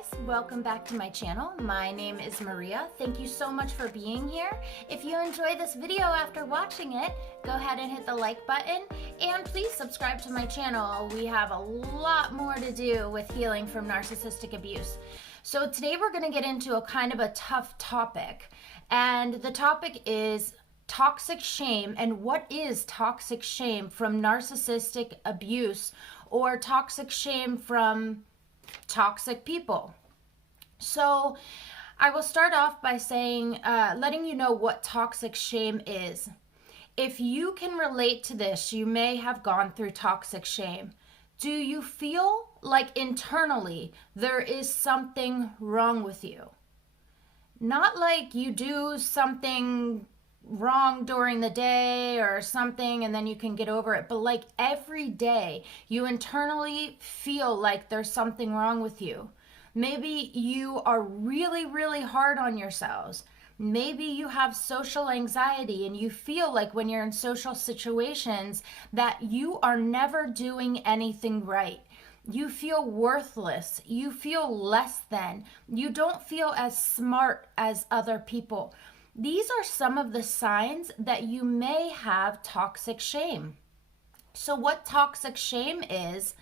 guys, welcome back to my channel. My name is Maria. Thank you so much for being here. If you enjoy this video after watching it, go ahead and hit the like button and please subscribe to my channel. We have a lot more to do with healing from narcissistic abuse. So today we're going to get into a kind of a tough topic, and the topic is toxic shame. And what is toxic shame from narcissistic abuse or toxic shame from toxic people? So I will start off by saying, letting you know what toxic shame is. If you can relate to this, you may have gone through toxic shame. Do you feel like internally there is something wrong with you? Not like you do something wrong during the day or something and then you can get over it, but like every day you internally feel like there's something wrong with you. Maybe you are really, really hard on yourselves. Maybe you have social anxiety and you feel like when you're in social situations that you are never doing anything right. You feel worthless. You feel less than. You don't feel as smart as other people. These are some of the signs that you may have toxic shame. So what toxic shame is,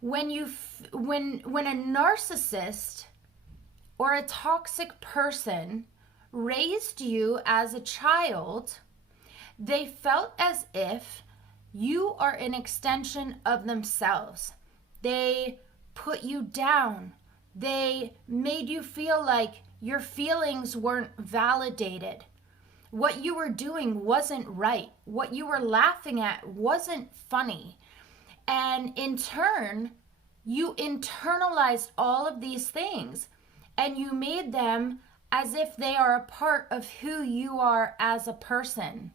when a narcissist or a toxic person raised you as a child, they felt as if you are an extension of themselves. They put you down. They made you feel like your feelings weren't validated. What you were doing wasn't right. What you were laughing at wasn't funny. And in turn, you internalized all of these things and you made them as if they are a part of who you are as a person.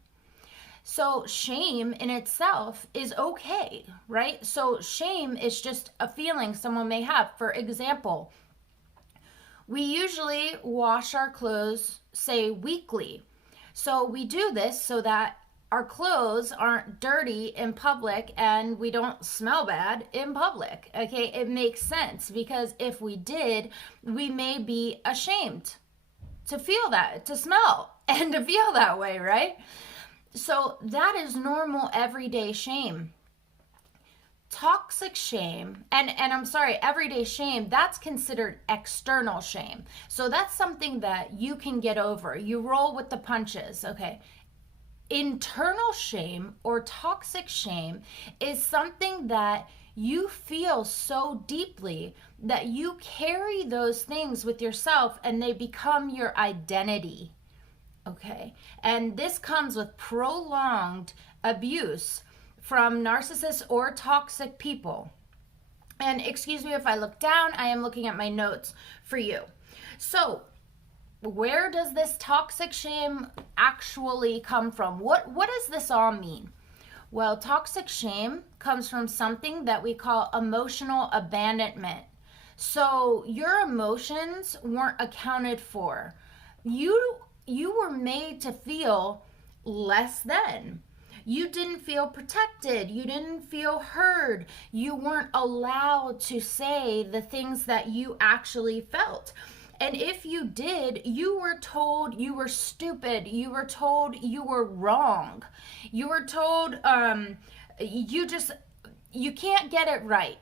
So shame in itself is okay, right? So shame is just a feeling someone may have. For example, we usually wash our clothes, say, weekly. So we do this so that our clothes aren't dirty in public and we don't smell bad in public. Okay, it makes sense because if we did, we may be ashamed to feel that, to smell and to feel that way, right? So that is normal everyday shame. Toxic shame, and I'm sorry, everyday shame, that's considered external shame. So that's something that you can get over. You roll with the punches, okay? Internal shame or toxic shame is something that you feel so deeply that you carry those things with yourself and they become your identity, okay? And this comes with prolonged abuse from narcissists or toxic people. And excuse me if I look down, I am looking at my notes for you. So where does this toxic shame actually come from? What does this all mean? Well, toxic shame comes from something that we call emotional abandonment. So your emotions weren't accounted for. You were made to feel less than. You didn't feel protected. You didn't feel heard. You weren't allowed to say the things that you actually felt. And if you did, you were told you were stupid. You were told you were wrong. You were told you can't get it right.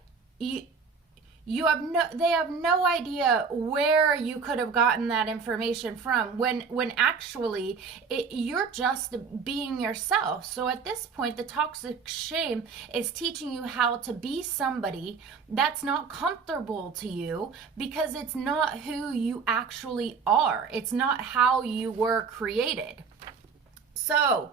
They have no idea where you could have gotten that information from when actually you're just being yourself. So at this point, the toxic shame is teaching you how to be somebody that's not comfortable to you because it's not who you actually are. It's not how you were created. So,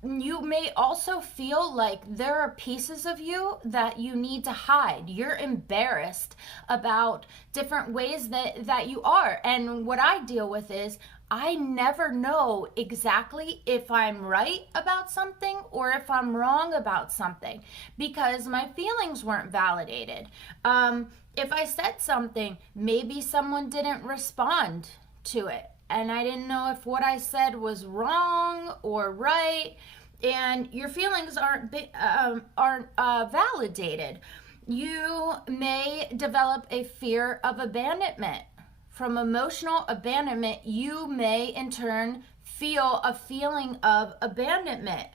you may also feel like there are pieces of you that you need to hide. You're embarrassed about different ways that you are. And what I deal with is I never know exactly if I'm right about something or if I'm wrong about something because my feelings weren't validated. If I said something, maybe someone didn't respond to it. And I didn't know if what I said was wrong or right, and your feelings aren't validated. You may develop a fear of abandonment. From emotional abandonment, you may in turn feel a feeling of abandonment.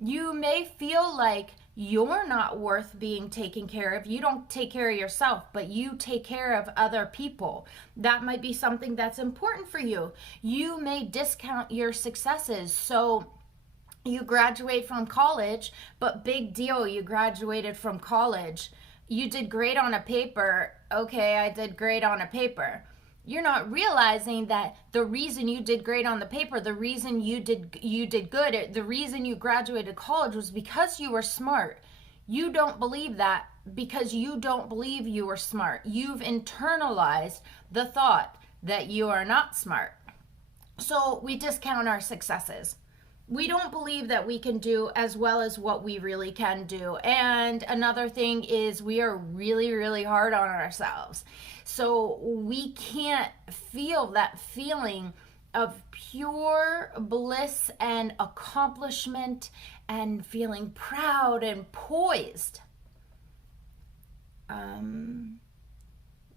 You may feel like you're not worth being taken care of. You don't take care of yourself, but you take care of other people. That might be something that's important for you. You may discount your successes. So you graduate from college, but big deal, you graduated from college. You did great on a paper. Okay, I did great on a paper. You're not realizing that the reason you did great on the paper, the reason you did good, the reason you graduated college was because you were smart. You don't believe that because you don't believe you were smart. You've internalized the thought that you are not smart. So we discount our successes. We don't believe that we can do as well as what we really can do. And another thing is we are really, really hard on ourselves. So we can't feel that feeling of pure bliss and accomplishment and feeling proud and poised.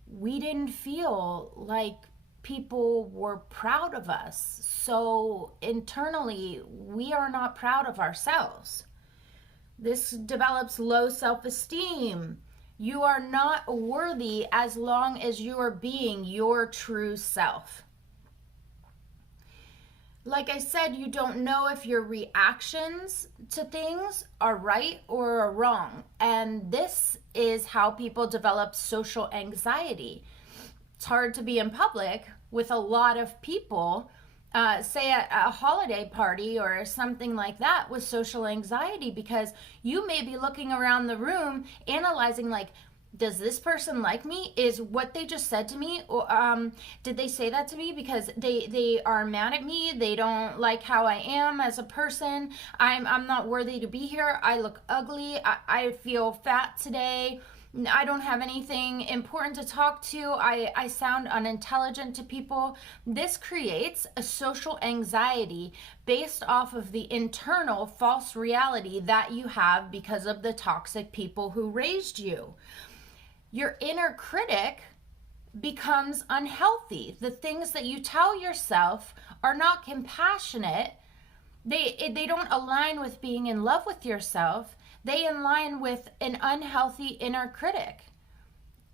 We didn't feel like people were proud of us. So internally, we are not proud of ourselves. This develops low self-esteem. You are not worthy as long as you are being your true self. Like I said, you don't know if your reactions to things are right or are wrong. And this is how people develop social anxiety. It's hard to be in public with a lot of people, say at a holiday party or something like that, with social anxiety, because you may be looking around the room analyzing, like, does this person like me? Is what they just said to me, or did they say that to me because they are mad at me? They don't like how I am as a person. I'm not worthy to be here. I look ugly. I feel fat today. I don't have anything important to talk to. I sound unintelligent to people. This creates a social anxiety based off of the internal false reality that you have because of the toxic people who raised you. Your inner critic becomes unhealthy. The things that you tell yourself are not compassionate. They don't align with being in love with yourself. They align with an unhealthy inner critic,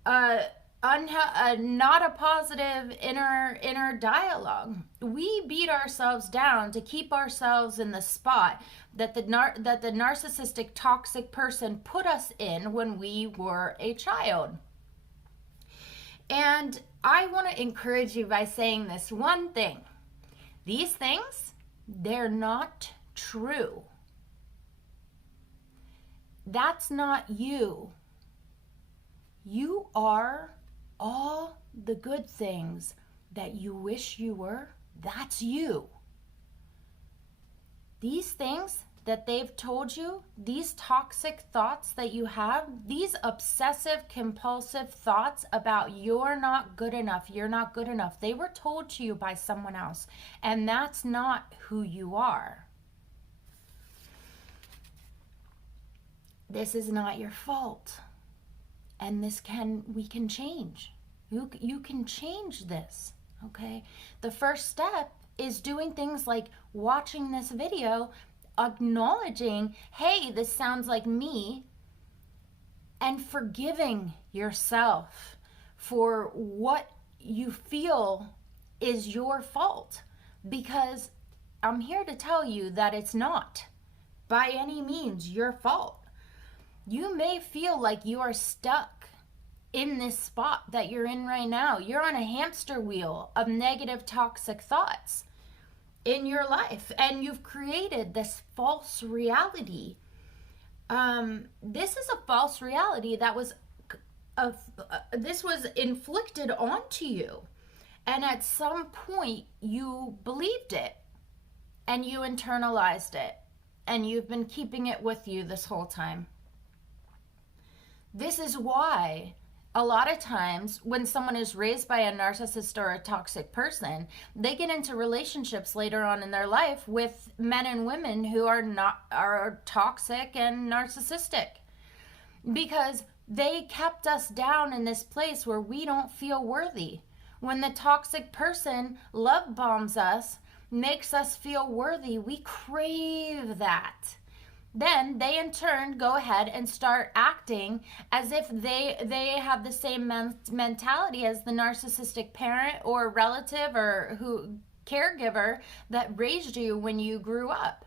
not a positive inner dialogue. We beat ourselves down to keep ourselves in the spot that the narcissistic toxic person put us in when we were a child. And I want to encourage you by saying this one thing. These things, they're not true. That's not you. You are all the good things that you wish you were. That's you. These things that they've told you, these toxic thoughts that you have, these obsessive compulsive thoughts about you're not good enough, they were told to you by someone else, and that's not who you are. This is not your fault. And we can change. You can change this, okay? The first step is doing things like watching this video, acknowledging, hey, this sounds like me, and forgiving yourself for what you feel is your fault. Because I'm here to tell you that it's not by any means your fault. You may feel like you are stuck in this spot that you're in right now. You're on a hamster wheel of negative, toxic thoughts in your life, and you've created this false reality. This is a false reality that was this was inflicted onto you, and at some point you believed it and you internalized it, and you've been keeping it with you this whole time. This is why a lot of times when someone is raised by a narcissist or a toxic person, they get into relationships later on in their life with men and women who are toxic and narcissistic. Because They kept us down in this place where we don't feel worthy. When the toxic person love bombs us, makes us feel worthy, we crave that. Then they in turn go ahead and start acting as if they have the same mentality as the narcissistic parent or relative or caregiver that raised you when you grew up.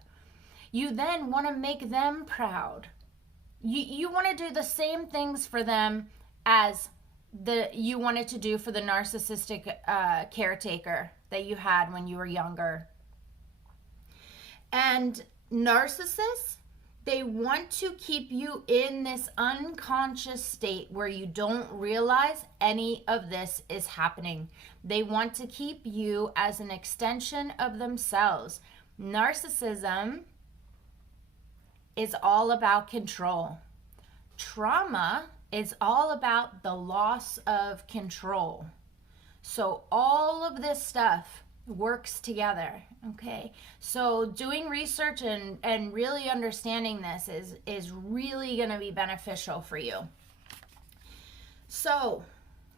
You then want to make them proud. You want to do the same things for them as you wanted to do for the narcissistic caretaker that you had when you were younger. And narcissists, they want to keep you in this unconscious state where you don't realize any of this is happening. They want to keep you as an extension of themselves. Narcissism is all about control. Trauma is all about the loss of control. So all of this stuff works together, okay? So doing research and really understanding this is really going to be beneficial for you. So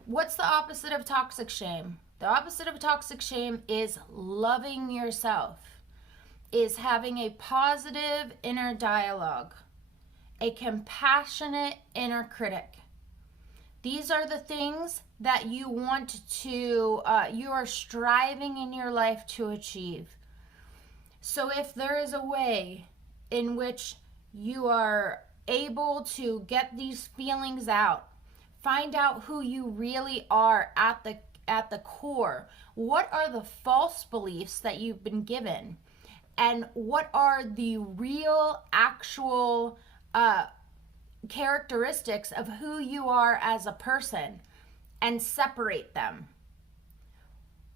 what's the opposite of toxic shame? The opposite of toxic shame is loving yourself, is having a positive inner dialogue, a compassionate inner critic. These are the things that you want to, you are striving in your life to achieve. So if there is a way in which you are able to get these feelings out, find out who you really are at the core, what are the false beliefs that you've been given, and what are the real, actual characteristics of who you are as a person, and separate them.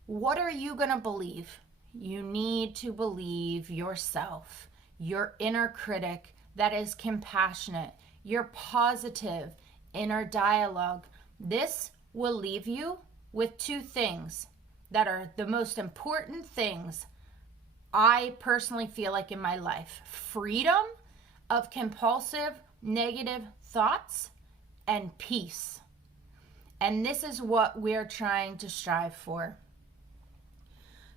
What are you going to believe? You need to believe yourself, your inner critic that is compassionate, your positive inner dialogue. This will leave you with two things that are the most important things I personally feel like in my life: freedom of compulsive negative thoughts and peace. And this is what we're trying to strive for.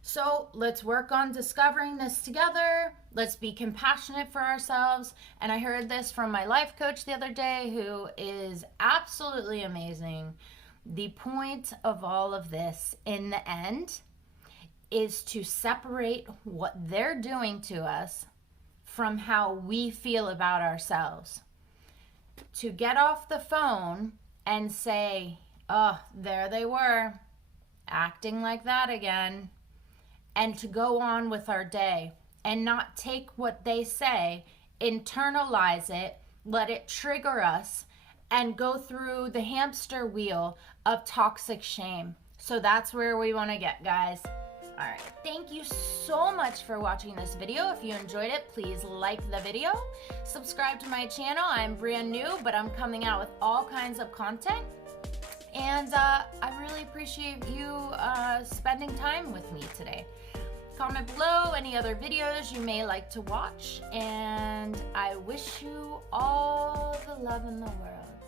So let's work on discovering this together. Let's be compassionate for ourselves. And I heard this from my life coach the other day, who is absolutely amazing. The point of all of this in the end is to separate what they're doing to us from how we feel about ourselves. To get off the phone and say, oh, there they were, acting like that again, and to go on with our day and not take what they say, internalize it, let it trigger us, and go through the hamster wheel of toxic shame. So that's where we want to get, guys. All right, thank you so much for watching this video. If you enjoyed it, please like the video. Subscribe to my channel. I'm brand new, but I'm coming out with all kinds of content. And I really appreciate you spending time with me today. Comment below any other videos you may like to watch. And I wish you all the love in the world.